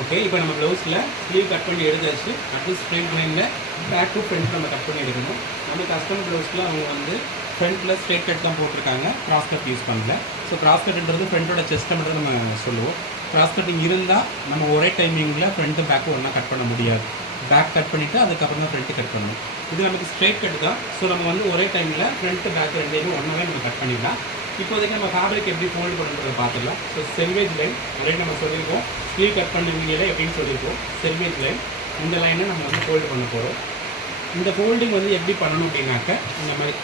Okay, இப்போ நம்ம ப்ளவுஸில் ஸ்லீவ் கட் பண்ணி எடுத்தாச்சு. அட்லீஸ்ட் ஃப்ரண்ட் லைனில் பேக் டு ஃப்ரண்ட் நம்ம கட் பண்ணி எடுக்கணும். நம்ம கஸ்டமர் ப்ளவுஸில் அவங்க வந்து ஃப்ரண்ட்டில் ஸ்ட்ரெயிட் கட் தான் போட்டிருக்காங்க, கிராஸ் கட் யூஸ் பண்ணல. ஸோ கிராஸ் கட்டுன்றது ஃப்ரண்ட்டோட செஸ்ட்டை மட்டும் நம்ம சொல்லுவோம். கிராஸ் கட்டிங் இருந்தால் நம்ம ஒரே டைமிங்கில் ஃப்ரண்ட்டும் பேக்கும் ஒன்றா கட் பண்ண முடியாது. பேக் கட் பண்ணிவிட்டு அதுக்கப்புறம் தான் ஃப்ரண்ட்டு கட் பண்ணணும். இது நமக்கு ஸ்ட்ரெயிட் கட் தான். ஸோ நம்ம வந்து ஒரே டைமில் ஃப்ரண்ட்டு பேக் ரெண்டையுமே ஒன்றாவே நம்ம கட் பண்ணிடலாம். இப்போதைக்கு நம்ம ஃபேப்ரிக் எப்படி ஃபோல்டு பண்ணுறதை பார்த்துக்கலாம். ஸோ செல்வேஜ் லைன் ஆல்ரெடி நம்ம சொல்லியிருக்கோம், ஸ்லீவ் கட் பண்ண வீடியோவில் எப்படின்னு சொல்லியிருக்கோம். செல்வேஜ் லைன் இந்த லைனை நம்ம வந்து ஃபோல்டு பண்ண போகிறோம். இந்த ஃபோல்டிங் வந்து எப்படி பண்ணணும் அப்படின்னாக்க, இந்த மாதிரி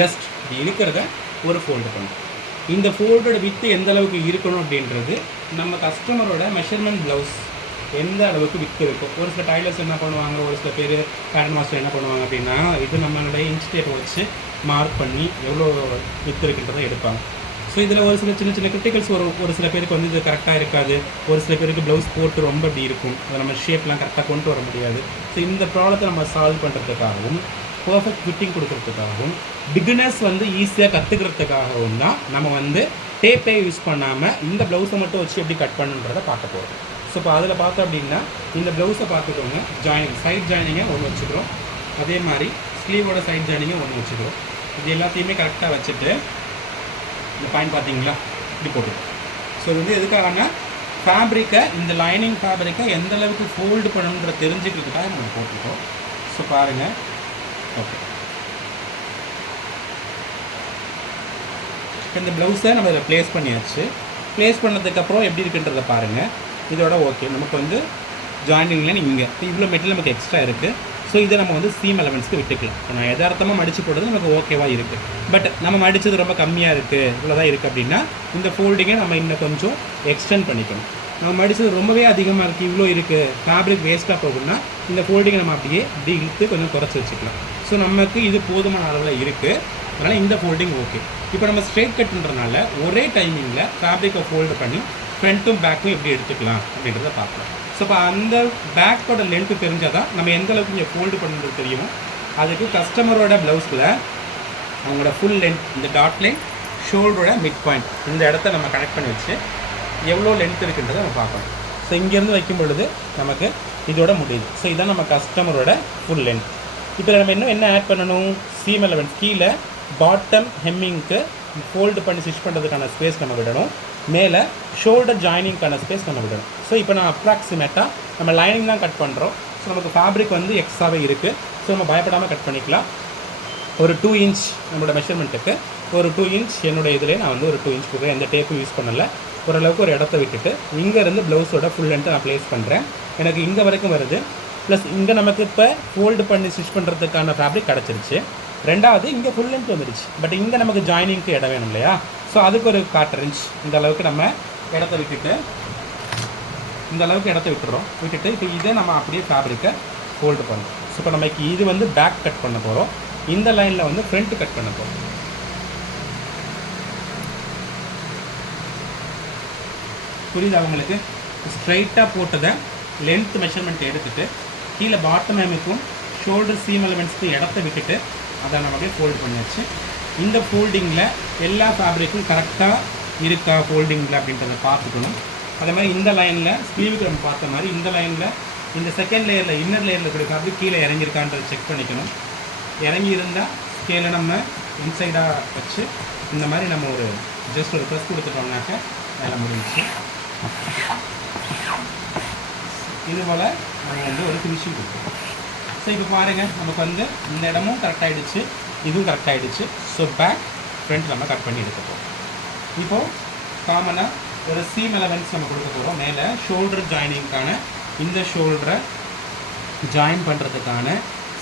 ஜஸ்ட் இருக்கிறத ஒரு ஃபோல்டு பண்ணணும். இந்த ஃபோல்டோட வித்து எந்த அளவுக்கு இருக்கணும் அப்படின்றது நம்ம கஸ்டமரோட மெஷர்மெண்ட் ப்ளவுஸ் எந்த அளவுக்கு வித்து இருக்கும். ஒரு சில டைலர்ஸ் என்ன பண்ணுவாங்க, ஒரு சில பேர் பேரண்ட் மாஸ்டர் என்ன பண்ணுவாங்க அப்படின்னா, இது நம்மளுடைய இன்ச் டேப்பை வச்சு மார்க் பண்ணி எவ்வளோ வித்து இருக்குன்றதை எடுப்பாங்க. ஸோ இதில் ஒரு சில சின்ன சின்ன கிரிட்டிக்கல்ஸ் வரும். ஒரு சில பேருக்கு வந்து இது கரெக்டாக இருக்காது, ஒரு சில பேருக்கு ப்ளவுஸ் போட்டு ரொம்ப இப்படி இருக்கும், அதை நம்ம ஷேப்லாம் கரெக்டாக கொண்டு வர முடியாது. ஸோ இந்த ப்ராப்ளத்தை நம்ம சால்வ் பண்ணுறதுக்காகவும் பர்ஃபெக்ட் ஃபிட்டிங் கொடுக்கறதுக்காகவும் பிகினர்ஸ் வந்து ஈஸியாக கற்றுக்கிறதுக்காகவும் தான் நம்ம வந்து டேப்பே யூஸ் பண்ணாமல் இந்த ப்ளவுஸை மட்டும் வச்சு எப்படி கட் பண்ணுன்றதை பார்க்க போகிறோம். ஸோ இப்போ அதில் பார்த்தோம் அப்படின்னா இந்த ப்ளவுஸை பார்த்துக்கோங்க. ஜாயினிங் சைட் ஜாயினிங்கை ஒன்று வச்சுக்கிறோம், அதே மாதிரி ஸ்லீவோட சைட் ஜாயினிங்கை ஒன்று வச்சுக்கிறோம். இது எல்லாத்தையுமே கரெக்டாக வச்சுட்டு இந்த பாயிண்ட் பார்த்தீங்களா இப்படி போட்டுருக்கோம். ஸோ இது வந்து எதுக்காகனா ஃபேப்ரிக்கை, இந்த லைனிங் ஃபேப்ரிக்கை எந்த அளவுக்கு ஃபோல்டு பண்ணணுன்ற தெரிஞ்சுக்கிறதுக்காக நம்ம போட்டுருக்கோம். ஸோ பாருங்கள். ஓகே, இந்த ப்ளவுஸை நம்ம இதில் ப்ளேஸ் பண்ணியாச்சு. ப்ளேஸ் பண்ணதுக்கப்புறம் எப்படி இருக்குன்றதை பாருங்கள். இதோட ஓகே, நமக்கு வந்து ஜாயினிங்ல இங்கே இவ்வளோ மெட்டீரியல் நமக்கு எக்ஸ்ட்ரா இருக்குது. ஸோ இதை நம்ம வந்து சீம் எலமெண்ட்ஸ்க்கு விட்டுக்கலாம். இப்போ நான் யதார்த்தமாக மடித்து போடுறது நமக்கு ஓகேவாக இருக்குது. பட் நம்ம மடித்தது ரொம்ப கம்மியாக இருக்குது, இவ்வளோதான் இருக்குது அப்படின்னா இந்த ஃபோல்டிங்கை நம்ம இன்னும் கொஞ்சம் எக்ஸ்டெண்ட் பண்ணிக்கணும். நம்ம மடித்தது ரொம்பவே அதிகமாக இருக்குது, இவ்வளோ இருக்குது, ஃபேப்ரிக் வேஸ்ட்டாக போகும்னா இந்த ஃபோல்டிங்கை நம்ம அப்படியே இப்படி இழுத்து கொஞ்சம் குறைச்சி வச்சுக்கலாம். ஸோ நமக்கு இது போதுமான அளவில் இருக்குது, அதனால் இந்த ஃபோல்டிங் ஓகே. இப்போ நம்ம ஸ்ட்ரெயிட் கட்டுன்றனால ஒரே டைமிங்கில் ஃபேப்ரிக்கை ஃபோல்டு பண்ணி ஃப்ரண்ட்டும் பேக்கும் எப்படி எடுத்துக்கலாம் அப்படின்றத பார்க்கலாம். ஸோ இப்போ அந்த பேக்கோட லென்த்து தெரிஞ்சால் தான் நம்ம எந்த அளவுக்கு இங்கே ஃபோல்டு பண்ணுறது தெரியும். அதுக்கு கஸ்டமரோட ப்ளவுஸில் அவங்களோட ஃபுல் லென்த், இந்த டாட் லைன், ஷோல்டரோட மிட் பாயிண்ட், இந்த இடத்த நம்ம கனெக்ட் பண்ணி வச்சு எவ்வளோ லென்த் இருக்குன்றதை நம்ம பார்க்கணும். ஸோ இங்கேருந்து வைக்கும் பொழுது நமக்கு இதோட முடியுது. ஸோ இதுதான் நம்ம கஸ்டமரோட ஃபுல் லென்த். இப்போ நம்ம இன்னும் என்ன ஆட் பண்ணணும், சீம் எலமெண்ட் கீழே பாட்டம் ஹெம்மிங்க்கு ஃபோல்டு பண்ணி ஸ்டிச் பண்ணுறதுக்கான ஸ்பேஸ் நம்ம விடணும், மேலே ஷோல்டர் ஜாயினிங்கான ஸ்பேஸ் நம்ம விடணும். ஸோ இப்போ நான் அப்ராக்சிமேட்டாக நம்ம லைனிங் தான் கட் பண்ணுறோம். ஸோ நமக்கு ஃபேப்ரிக் வந்து எக்ஸ்ட்ராவே இருக்குது. ஸோ நம்ம பயப்படாமல் கட் பண்ணிக்கலாம். ஒரு 2 இன்ச் நம்மளோட மெஷர்மெண்ட்டுக்கு ஒரு 2 இன்ச் என்னோடய இதிலே நான் வந்து ஒரு 2 இன்ச் கொடுக்குறேன். எந்த டேப்பும் யூஸ் பண்ணலை. ஓரளவுக்கு ஒரு இடத்த விட்டுட்டு இங்கேருந்து ப்ளவுஸோட ஃபுல் லென்த்தை நான் ப்ளேஸ் பண்ணுறேன். எனக்கு இங்கே வரைக்கும் வருது. ப்ளஸ் இங்கே நமக்கு இப்போ ஃபோல்டு பண்ணி ஸ்டிச் பண்ணுறதுக்கான ஃபேப்ரிக் கிடச்சிருச்சு. ரெண்டாவது இங்கே ஃபுல் லென்த் வந்துடுச்சு. பட் இங்கே நமக்கு ஜாயினிங்க்கு இடம் வேணும் இல்லையா? ஸோ அதுக்கு ஒரு 1/4 இன்ச் இந்த அளவுக்கு நம்ம இடத்த விட்டுட்டு இந்த அளவுக்கு இடத்த விட்டுறோம். விட்டுட்டு இப்போ இதை நம்ம அப்படியே ஃபேப்ரிக்கை ஃபோல்டு பண்ணுறோம். ஸோ இப்போ நமக்கு இது வந்து பேக் கட் பண்ண போகிறோம், இந்த லைனில் வந்து ஃப்ரண்ட் கட் பண்ண போகிறோம். புரியுது அவங்களுக்கு? ஸ்ட்ரைட்டாக போட்டதை லென்த் மெஷர்மெண்ட் எடுத்துகிட்டு கீழே பாட்டம் ஹெம்முக்கும் ஷோல்டர் சீம் எலமெண்ட்ஸ்க்கு இடத்த விட்டுட்டு அதை நம்ம அப்படியே ஃபோல்டு பண்ணியாச்சு. இந்த ஃபோல்டிங்கில் எல்லா ஃபேப்ரிக்கும் கரெக்டாக இருக்கா ஃபோல்டிங்கில் அப்படின்றத பார்த்துக்கணும். அதே மாதிரி இந்த லைனில் ஸ்லீவுக்கு நம்ம பார்த்த மாதிரி இந்த லைனில் இந்த செகண்ட் லேயரில் இன்னர் லேயரில் இருக்கிற ஃபேப்ரிக் கீழே இறங்கியிருக்கான்றதை செக் பண்ணிக்கணும். இறங்கி இருந்தால் ஸ்கேலை நம்ம இன்சைடாக வச்சு இந்த மாதிரி நம்ம ஒரு ஜஸ்ட் ஒரு ப்ரெஸ் கொடுத்துட்டோம்னாக்க வேலை முடிஞ்சிச்சு. இது போல் நம்ம வந்து ஒரு ஃபினிஷிங் கொடுப்போம். ஸோ இப்போ பாருங்கள், நமக்கு வந்து இந்த இடமும் கரெக்டாகிடுச்சு, இதுவும் கரெக்டாகிடுச்சு. ஸோ பேக் ஃப்ரண்ட் நம்ம கட் பண்ணி எடுக்க போகிறோம். இப்போது காமனாக ஒரு சீம் எலமெண்ட்ஸ் நம்ம கொடுக்க போகிறோம். மேலே ஷோல்டர் ஜாயினிங்கான இந்த ஷோல்டரை ஜாயின் பண்ணுறதுக்கான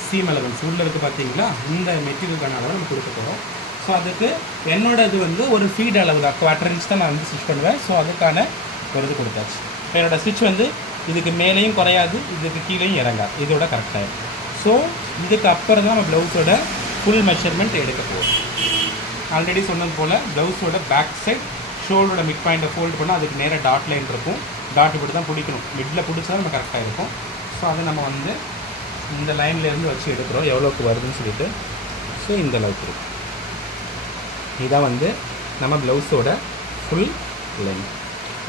சீம் எலமெண்ட்ஸ் உள்ள இருக்குது பார்த்தீங்களா, இந்த மெட்டீரியலுக்கான அளவு நம்ம கொடுக்க போகிறோம். ஸோ அதுக்கு என்னோட இது வந்து ஒரு ஃபீட் அளவு தான், 1/4 இன்ச் தான் நான் வந்து ஸ்டிச் பண்ணுவேன். ஸோ அதுக்கான ஒரு இது கொடுத்தாச்சு. இப்போ என்னோடய ஸ்டிச் வந்து இதுக்கு மேலேயும் குறையாது, இதுக்கு கீழேயும் இறங்காது, இதோட கரெக்டாக இருக்கும். ஸோ இதுக்கு அப்புறம் தான் நம்ம ப்ளவுஸோட ஃபுல் மெஷர்மெண்ட் எடுக்க போகிறோம். ஆல்ரெடி சொன்னது போல் ப்ளவுஸோட பேக் சைட் ஷோல்டரோட மிட் பாயிண்ட்டை ஃபோல்டு பண்ணால் அதுக்கு நேராக டாட் லைன் இருக்கும். டாட் இப்படி தான் பிடிக்கணும், மிட்டில் பிடிச்சா நம்ம கரெக்டாக இருக்கும். ஸோ அதை நம்ம வந்து இந்த லைன்லேருந்து வச்சு எடுக்கிறோம் எவ்வளோக்கு வருதுன்னு சொல்லிட்டு. ஸோ இந்த அளவுக்கு இருக்கும். இதான் வந்து நம்ம ப்ளவுஸோட ஃபுல் லைன்.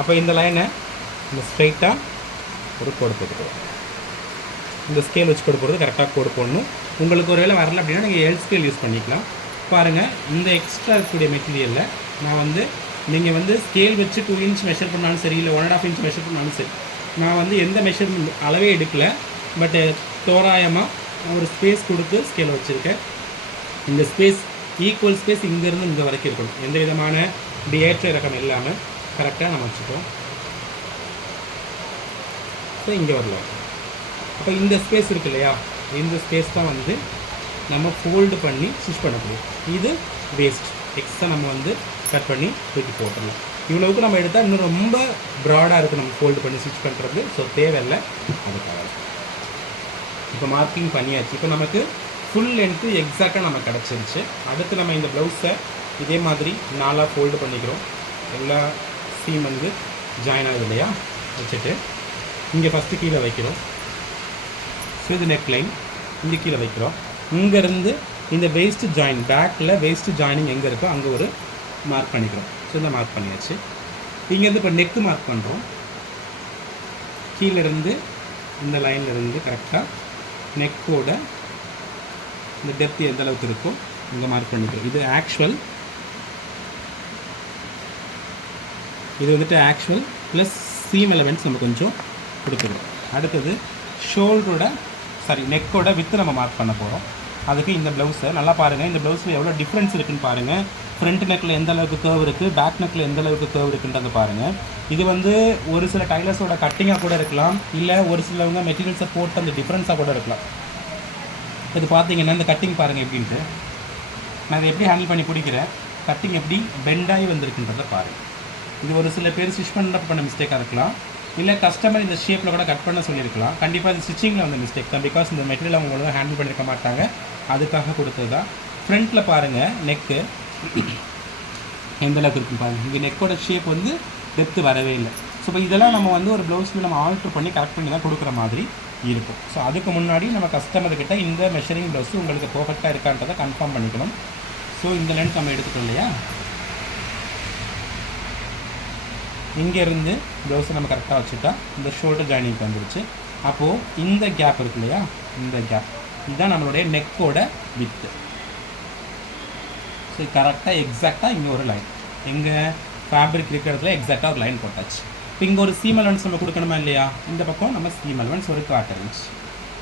அப்போ இந்த லைனை நம்ம ஸ்ட்ரைட்டாக ஒரு கோடு போட்டுக்கிறோம். இந்த ஸ்கேல் வச்சு கோடு போடுறது கரெக்டாக கோடு போடணும். உங்களுக்கு ஒரு வேளை வரல அப்படின்னா நீங்கள் எல் ஸ்கேல் யூஸ் பண்ணிக்கலாம். பாருங்கள், இந்த எக்ஸ்ட்ரா இருக்கக்கூடிய மெட்டீரியலில் நான் வந்து நீங்கள் வந்து ஸ்கேல் வச்சு 2 இன்ச் மெஷர் பண்ணாலும் சரி, இல்லை 1.5 இன்ச் மெஷர் பண்ணாலும் சரி, நான் வந்து எந்த மெஷர்மெண்ட் அளவே எடுக்கலை. பட்டு தோராயமாக ஒரு ஸ்பேஸ் கொடுத்து ஸ்கேல் வச்சுருக்கேன். இந்த ஸ்பேஸ் ஈக்குவல் ஸ்பேஸ் இங்கேருந்து இங்கே வரைக்கும் இருக்கணும். எந்த விதமான இப்படி ஏற்ற இறக்கம் இல்லாமல் கரெக்டாக நம்ம வச்சுக்கோம். ஸோ இங்கே வரலாம். அப்போ இந்த ஸ்பேஸ் இருக்குது இல்லையா, இந்த ஸ்பேஸ் தான் வந்து நம்ம ஃபோல்டு பண்ணி ஸ்டிச் பண்ண முடியும். இது வேஸ்ட் எக்ஸ்ட்ரா நம்ம வந்து கட் பண்ணி தூக்கி போட்டுடலாம். இவ்வளவுக்கு நம்ம எடுத்தால் இன்னும் ரொம்ப ப்ராடாக இருக்குது நம்ம ஃபோல்டு பண்ணி ஸ்டிச் பண்ணுறது. ஸோ தேவையில்லை, அதுக்காக. இப்போ மார்க்கிங் பண்ணியாச்சு. இப்போ நமக்கு ஃபுல் லென்த்து எக்ஸாக்டாக நம்ம கிடச்சிருச்சு. அடுத்து நம்ம இந்த ப்ளவுஸை இதே மாதிரி 4ஆக ஃபோல்டு பண்ணிக்கிறோம். எல்லா சீம் வந்து ஜாயின் ஆகுது இல்லையா, வச்சுட்டு இங்கே ஃபஸ்ட்டு கீழே வைக்கிறோம். ஸோ இது நெக் லைன் இங்கே கீழே வைக்கிறோம். இங்கேருந்து இந்த வேஸ்ட்டு ஜாயின், பேக்கில் வேஸ்ட்டு ஜாயினிங் எங்கே இருக்கோ அங்கே ஒரு மார்க் பண்ணிக்கிறோம். ஸோ இந்த மார்க் பண்ணியாச்சு. இங்கேருந்து இப்போ நெக்கு மார்க் பண்ணுறோம். கீழேருந்து இந்த லைன்லேருந்து கரெக்டாக நெக்கோட இந்த டெப்த் எந்த அளவுக்கு இருக்கோ இங்கே மார்க் பண்ணிக்கிறோம். இது ஆக்சுவல், இது வந்துட்டு ஆக்சுவல் ப்ளஸ் சீம் எலமெண்ட்ஸ் நம்ம கொஞ்சம் கொடுத்துருவோம். அடுத்தது ஷோல்டரோட நெக்கோட வித்து நம்ம மார்க் பண்ண போகிறோம். அதுக்கு இந்த ப்ளவுஸை நல்லா பாருங்கள். இந்த ப்ளவுஸில் எவ்வளோ டிஃப்ரென்ஸ் இருக்குதுன்னு பாருங்கள். ஃப்ரண்ட் நெக்கில் எந்த அளவுக்கு கேர்வ் இருக்குது, பேக் நெக்கில் எந்த அளவுக்கு கேர்வ் இருக்குன்றதை பாருங்கள். இது வந்து ஒரு சில டைலர்ஸோட கட்டிங்காக கூட இருக்கலாம், இல்லை ஒரு சிலவங்க மெட்டீரியல்ஸை போட்டு அந்த டிஃப்ரென்ஸாக கூட இருக்கலாம். இது பார்த்தீங்கன்னா இந்த கட்டிங் பாருங்கள் எப்படின்ட்டு. நான் இதை எப்படி ஹேண்டில் பண்ணி பிடிக்கிறேன், கட்டிங் எப்படி பெண்டாகி வந்திருக்குன்றதை பாருங்கள். இது ஒரு சில பேர் ஸ்டிச் பண்ண மிஸ்டேக்காக இருக்கலாம், இல்லை கஸ்டமர் இந்த ஷேப்பில் கூட கட் பண்ண சொல்லியிருக்கலாம். கண்டிப்பாக இது ஸ்டிச்சிங்கில் வந்து மிஸ்டேக் தான். பிகாஸ் இந்த மெட்டீரியல் அவங்க ஒழுங்காக ஹேண்டில் பண்ணியிருக்க மாட்டாங்க, அதுக்காக கொடுத்தது தான். ஃப்ரண்ட்டில் பாருங்கள் நெக்கு எந்தளவுக்கு இருக்குன்னு பாருங்கள். இங்கே நெக்கோட ஷேப் வந்து டெப்த்து வரவே இல்லை. ஸோ இப்போ இதெல்லாம் நம்ம வந்து ஒரு ப்ளவுஸில் நம்ம ஆல்ட்ரு பண்ணி கரெக்ட் பண்ணி தான் கொடுக்குற மாதிரி இருக்கும். ஸோ அதுக்கு முன்னாடி நம்ம கஸ்டமர்கிட்ட இந்த மெஷரிங் ப்ளவுஸ் உங்களுக்கு பர்ஃபெக்டாக இருக்கான்றதை கன்ஃபார்ம் பண்ணிக்கணும். ஸோ இந்த லென்த் நம்ம எடுத்துக்கணும் இல்லையா, இங்கேருந்து ப்ளவுஸை நம்ம கரெக்டாக வச்சுட்டா இந்த ஷோல்டர் ஜாயினிங்க்கு வந்துருச்சு. அப்போது இந்த கேப் இருக்கு இல்லையா, இந்த கேப் இதுதான் நம்மளுடைய நெக்கோட வித்து. ஸோ கரெக்டாக எக்ஸாக்டாக இங்கே ஒரு லைன், எங்கள் ஃபேப்ரிக் இருக்கிறதுல எக்ஸாக்டாக ஒரு லைன் போட்டாச்சு. இப்போ இங்கே ஒரு சீம் அலவன்ஸ் நம்ம கொடுக்கணுமா இல்லையா, இந்த பக்கம் நம்ம சீம் அலவன்ஸ் ஒரு 1/4 இன்ச்.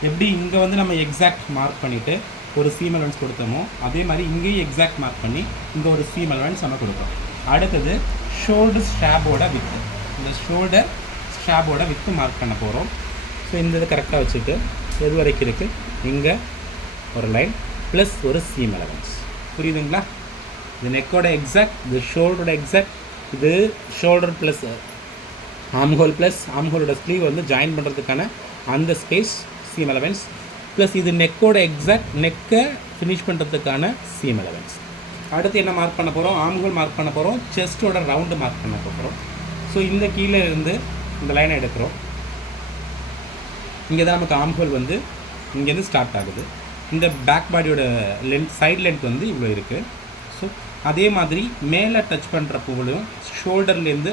எப்படி இங்கே வந்து நம்ம எக்ஸாக்ட் மார்க் பண்ணிவிட்டு ஒரு சீம் அலவன்ஸ் கொடுத்தோமோ அதே மாதிரி இங்கேயும் எக்ஸாக்ட் மார்க் பண்ணி இங்கே ஒரு சீம் அலவன்ஸ் நம்ம கொடுக்குறோம். அடுத்தது ஷோல்டர் ஸ்ட்ராப்போட வித்து, இந்த ஷோல்டர் ஸ்ட்ராப்போட வித்து மார்க் பண்ண போகிறோம். ஸோ இந்த இது கரெக்டாக வச்சுட்டு எது வரைக்கும் இருக்குது, இங்கே ஒரு லைன் ப்ளஸ் ஒரு சீம் அலவன்ஸ். புரியுதுங்களா? இது நெக்கோட எக்ஸாக்ட், இது ஷோல்டரோட எக்ஸாக்ட், இது ஷோல்டர் ப்ளஸ் ஆம்ஹோல் ப்ளஸ் ஆம்ஹோலோட ஸ்லீவ் வந்து ஜாயின் பண்ணுறதுக்கான அந்த ஸ்பேஸ் சீம் அலவன்ஸ், ப்ளஸ் இது நெக்கோட எக்ஸாக்ட், நெக்கை ஃபினிஷ் பண்ணுறதுக்கான சீம் அலவன்ஸ். அடுத்து என்ன மார்க் பண்ண போகிறோம், ஆம்ஹோல் மார்க் பண்ண போகிறோம், செஸ்ட்டோட ரவுண்டு மார்க் பண்ண போகிறோம். ஸோ இந்த கீழே இருந்து இந்த லைனை எடுக்கிறோம். இங்கே தான் நமக்கு ஆம்ஹோல் வந்து இங்கேருந்து ஸ்டார்ட் ஆகுது. இந்த பேக் பாடியோட லென்த், சைட் லென்த் வந்து இவ்வளோ இருக்குது. ஸோ அதே மாதிரி மேலே டச் பண்ணுற போகலும் ஷோல்டர்லேருந்து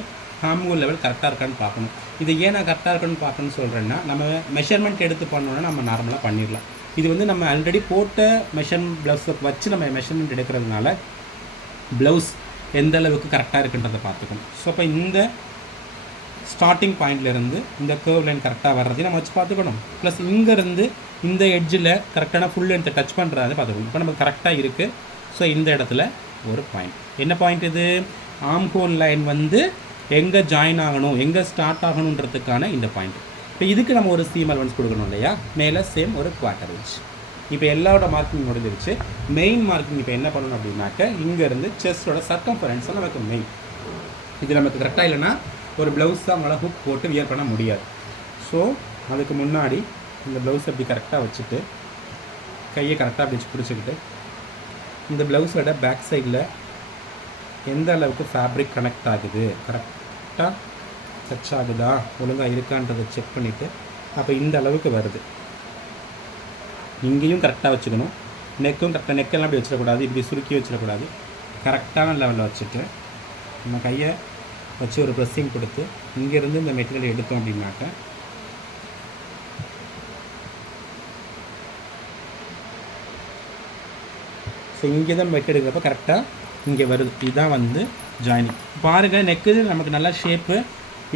ஆம்ஹோல் லெவல் கரெக்டாக இருக்கான்னு பார்க்கணும். இது ஏன் நான் கரெக்டாக இருக்கான்னு பார்க்கணுன்னு சொல்கிறேன்னா, நம்ம மெஷர்மெண்ட் எடுத்து பண்ணோன்னா நம்ம நார்மலாக பண்ணிடலாம். இது வந்து நம்ம ஆல்ரெடி போட்ட மெஷர்மெண்ட் ப்ளவுஸை வச்சு நம்ம மெஷர்மெண்ட் எடுக்கிறதுனால ப்ளவுஸ் எந்த அளவுக்கு கரெக்டாக இருக்குன்றதை பார்த்துக்கணும். ஸோ இப்போ இந்த ஸ்டார்டிங் பாயிண்ட்லேருந்து இந்த கர்வ் லைன் கரெக்டாக வர்றதையும் நம்ம வச்சு பார்த்துக்கணும். ப்ளஸ் இங்கேருந்து இந்த எட்ஜில் கரெக்டான ஃபுல் லென்த்தை டச் பண்ணுறதை பார்த்துக்கணும். இப்போ நமக்கு கரெக்டாக இருக்குது. ஸோ இந்த இடத்துல ஒரு பாயிண்ட், என்ன பாயிண்ட் இது, ஆம்ஹோல் லைன் வந்து எங்கே ஜாயின் ஆகணும், எங்கே ஸ்டார்ட் ஆகணுன்றதுக்கான இந்த பாயிண்ட். இப்போ இதுக்கு நம்ம ஒரு சீம் அலவன்ஸ் கொடுக்கணும் இல்லையா, மேலே சேம் ஒரு 1/4 இன்ச். இப்போ எல்லாரோட மார்க்கிங் முடிஞ்சிருச்சு. மெயின் மார்க்கிங் இப்போ என்ன பண்ணணும் அப்படின்னாக்க, இங்கேருந்து செஸ்டோட சர்க்கம்ஃபரன்ஸ் தான் நமக்கு மெயின். இது நமக்கு கரெக்டாக இல்லைன்னா ஒரு ப்ளவுஸ் தான் அவங்களால ஹுக் போட்டு வியர் பண்ண முடியாது. ஸோ அதுக்கு முன்னாடி இந்த ப்ளவுஸ் அப்படி கரெக்டாக வச்சுட்டு கையை கரெக்டாக அப்படி பிடிச்சிக்கிட்டு இந்த ப்ளவுஸோட பேக் சைடில் எந்த அளவுக்கு ஃபேப்ரிக் கனெக்ட் ஆகுது, கரெக்டாக டச் ஆகுதா, ஒழுங்காக இருக்கான்றதை செக் பண்ணிவிட்டு அப்போ இந்த அளவுக்கு வருது. இங்கேயும் கரெக்டாக வச்சுக்கணும், நெக்கும் கரெக்டாக, நெக்கெல்லாம் அப்படி வச்சிடக்கூடாது, இப்படி சுருக்கி வச்சிடக்கூடாது. கரெக்டான லெவலில் வச்சுட்டு நம்ம கையை வச்சு ஒரு ப்ரெஸ்ஸிங் கொடுத்து இங்கேருந்து இந்த மெட்டீரியல் எடுத்தோம் அப்படின்னாக்க ஸோ இங்கே தான் மெட்டீரியல் எடுக்கிறப்ப கரெக்டாக இங்கே வருது. இதுதான் வந்து ஜாயினிங். பாருங்கள், நெக்கு நமக்கு நல்லா ஷேப்பு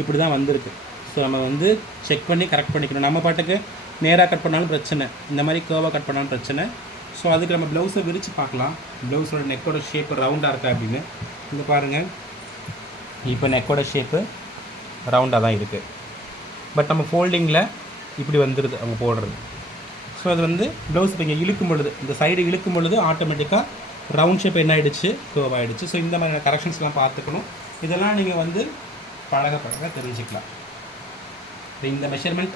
இப்படி தான் வந்திருக்கு. ஸோ நம்ம வந்து செக் பண்ணி கரெக்ட் பண்ணிக்கணும். நம்ம பாட்டுக்கு நேராக கட் பண்ணாலும் பிரச்சனை, இந்த மாதிரி கேர்வாக கட் பண்ணாலும் பிரச்சனை. ஸோ அதுக்கு நம்ம ப்ளவுஸை விரித்து பார்க்கலாம். ப்ளவுஸோட நெக்கோட ஷேப்பு ரவுண்டாக இருக்கா அப்படின்னு. இங்கே பாருங்கள், இப்போ நெக்கோட ஷேப்பு ரவுண்டாக தான் இருக்குது. பட் நம்ம ஃபோல்டிங்கில் இப்படி வந்துடுது அவங்க போடுறது. ஸோ அது வந்து ப்ளவுஸ் இப்போ இங்கே இழுக்கும் பொழுது, இந்த சைடு இழுக்கும் பொழுது ஆட்டோமேட்டிக்காக ரவுண்ட் ஷேப் என்ன ஆகிடுச்சு, கேர்வ் ஆகிடுச்சு. ஸோ இந்த மாதிரியான கரெக்ஷன்ஸ்லாம் பார்த்துக்கணும். இதெல்லாம் நீங்கள் வந்து பழக தெரிஞ்சுக்கலாம். இந்த மெஷர்மெண்ட்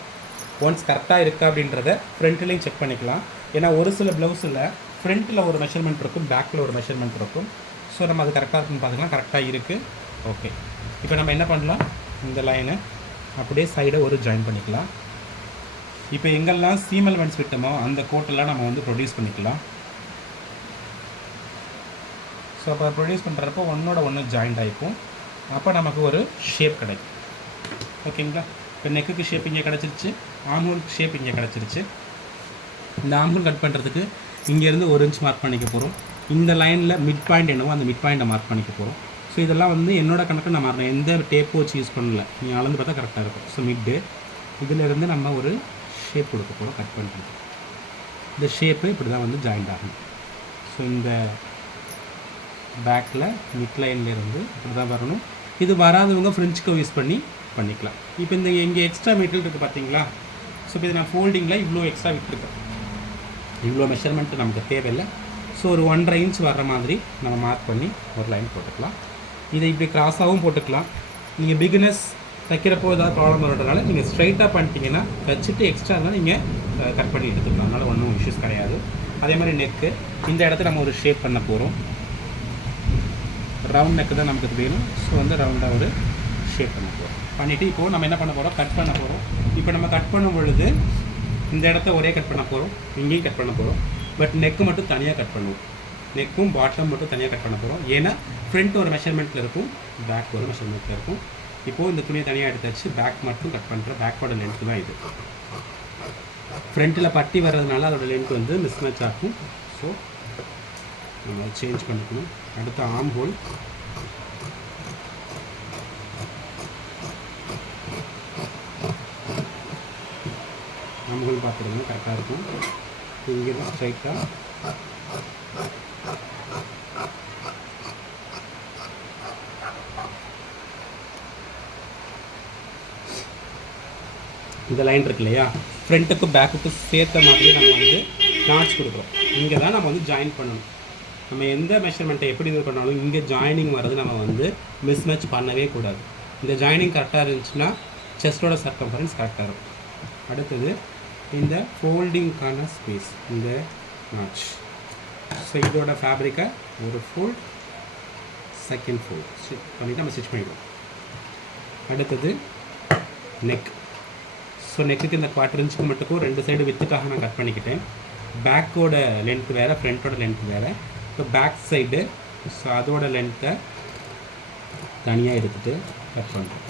ஒன்ஸ் கரெக்டாக இருக்கா அப்படின்றத ஃப்ரண்ட்லேயும் செக் பண்ணிக்கலாம். ஏன்னா ஒரு சில ப்ளவுஸில் ஃப்ரண்ட்டில் ஒரு மெஷர்மெண்ட் இருக்கும், பேக்கில் ஒரு மெஷர்மெண்ட் இருக்கும். ஸோ நம்ம அது கரெக்டாக இருக்குன்னு பார்த்துக்கலாம். கரெக்டாக இருக்குது. ஓகே, இப்போ நம்ம என்ன பண்ணலாம், இந்த லைனை அப்படியே சைடை ஒரு ஜாயின் பண்ணிக்கலாம். இப்போ எங்கெல்லாம் சீம் எலிமெண்ட்ஸ் விட்டோமோ அந்த கோட்டெல்லாம் நம்ம வந்து ப்ரொடியூஸ் பண்ணிக்கலாம். ஸோ அப்போ ப்ரொடியூஸ் பண்ணுறப்போ ஒன்றோட ஒன்று ஜாயிண்ட் ஆகிக்கும். அப்போ நமக்கு ஒரு ஷேப் கிடைக்கும். ஓகேங்களா? இப்போ நெக்குக்கு ஷேப் இங்கே கிடச்சிருச்சு, ஆம்ஹோலுக்கு ஷேப் இங்கே கிடச்சிருச்சு. இந்த ஆம்ஹோல் கட் பண்ணுறதுக்கு இங்கேருந்து 1 இன்ச் மார்க் பண்ணிக்க போகிறோம். இந்த லைனில் மிட் பாயிண்ட் என்னவோ அந்த மிட் பாயிண்ட்டை மார்க் பண்ணிக்க போகிறோம். ஸோ இதெல்லாம் வந்து என்னோடய கணக்கு நான் மாறேன், எந்த டேப்போ வச்சு யூஸ் பண்ணல, நீங்கள் அளந்து பார்த்தா கரெக்டாக இருக்கும். ஸோ மிட்டு இதிலேருந்து நம்ம ஒரு ஷேப் கொடுக்க போகிறோம் கட் பண்ணுறது. இந்த ஷேப்பு இப்படி தான் வந்து ஜாயிண்ட் ஆகணும். ஸோ இந்த பேக்கில் மிட் லைன்லேருந்து இப்படி தான் வரணும். இது வராதவங்க ஃப்ரெஞ்ச் கர்வ் யூஸ் பண்ணிக்கலாம். இப்போ இந்த இங்கே எக்ஸ்ட்ரா மெட்டீரியல் இருக்குது பார்த்தீங்களா? ஸோ இப்போ இது நான் ஃபோல்டிங்கில் இவ்வளோ எக்ஸ்ட்ரா விட்டுருக்கேன். இவ்வளோ மெஷர்மெண்ட் நமக்கு தேவையில்லை. ஸோ ஒரு 1.5 இன்ச் வர்ற மாதிரி நம்ம மார்க் பண்ணி ஒரு லைன் போட்டுக்கலாம். இதை இப்படி கிராஸாகவும் போட்டுக்கலாம். நீங்கள் பிகினர்ஸ் தைக்கிறப்போ ஏதாவது ப்ராப்ளம் வர்றதுனால நீங்கள் ஸ்ட்ரைட்டாக பண்ணிட்டீங்கன்னா வச்சுட்டு எக்ஸ்ட்ரா இருந்தால் நீங்கள் கட் பண்ணி எடுத்துக்கலாம். அதனால் ஒன்றும் இஷ்யூஸ் கிடையாது. அதே மாதிரி நெக்கு இந்த இடத்துல நம்ம ஒரு ஷேப் பண்ண போகிறோம். ரவுண்ட் நெக்கு தான் நமக்கு வேணும். ஸோ வந்து ரவுண்டாக ஒரு ஷேப் பண்ண போகிறோம். பண்ணிவிட்டு இப்போது நம்ம என்ன பண்ண போகிறோம், கட் பண்ண போகிறோம். இப்போ நம்ம கட் பண்ணும் பொழுது இந்த இடத்த ஒரே கட் பண்ண போகிறோம், இங்கேயும் கட் பண்ண போகிறோம். பட் நெக்கு மட்டும் தனியாக கட் பண்ணுவோம். நெக்கும் பாட்டம் மட்டும் தனியாக கட் பண்ண போகிறோம். ஏன்னா ஃப்ரண்ட் ஒரு மெஷர்மெண்ட்டில் இருக்கும், பேக் ஒரு மெஷர்மெண்ட்டில் இருக்கும். இப்போது இந்த துணியை தனியாக எடுத்து வச்சு பேக் மட்டும் கட் பண்ணுறேன். பேக்கோட லென்த்து தான் இது. ஃப்ரண்ட்டில் பட்டி வர்றதுனால அதோட லென்த் வந்து மிஸ் மேட்ச் ஆகும். ஸோ நம்ம சேஞ்ச் பண்ணிக்கணும். அடுத்த ஆர்ம் ஹோல், ஆம்ஹோல் பார்த்துருங்க கரெக்டாக இருக்கும். இங்கே தான் ஸ்ட்ரைட்டாக இந்த லைன் இருக்கு இல்லையா, ஃப்ரண்ட்டுக்கும் பேக்குக்கும் சேர்த்த மாதிரி நம்ம வந்து நாட்ஸ் கொடுக்குறோம். இங்கே தான் நம்ம வந்து ஜாயின் பண்ணணும். நம்ம எந்த மெஷர்மெண்ட்டை எப்படி இது பண்ணாலும் இங்கே ஜாயினிங் வர்றது நம்ம வந்து மிஸ் மேட்ச் பண்ணவே கூடாது. இந்த ஜாயினிங் கரெக்டாக இருந்துச்சுன்னா செஸ்டோட சர்க்கம்ஃபரன்ஸ் கரெக்டாக இருக்கும். அடுத்தது இந்த ஃபோல்டிங்கான ஸ்பேஸ், இந்த நாட்ச். ஸோ இதோட ஃபேப்ரிக்கை ஒரு ஃபோல்ட், செகண்ட் ஃபோல்ட் ஸ்டிச் பண்ணிவிட்டு நம்ம ஸ்டிச் பண்ணிடுவோம். அடுத்தது நெக். ஸோ நெக்குக்கு இந்த 1/4 இன்ச்சுக்கு மட்டுக்கும் 2 சைடு வித்துக்காக நான் கட் பண்ணிக்கிட்டேன். பேக்கோட லென்த் வேறு, ஃப்ரண்ட்டோட லென்த் வேறு. இப்போ பேக் சைடு, ஸோ அதோட லென்த்தை தனியாக எடுத்துகிட்டு கட் பண்ணுறோம்.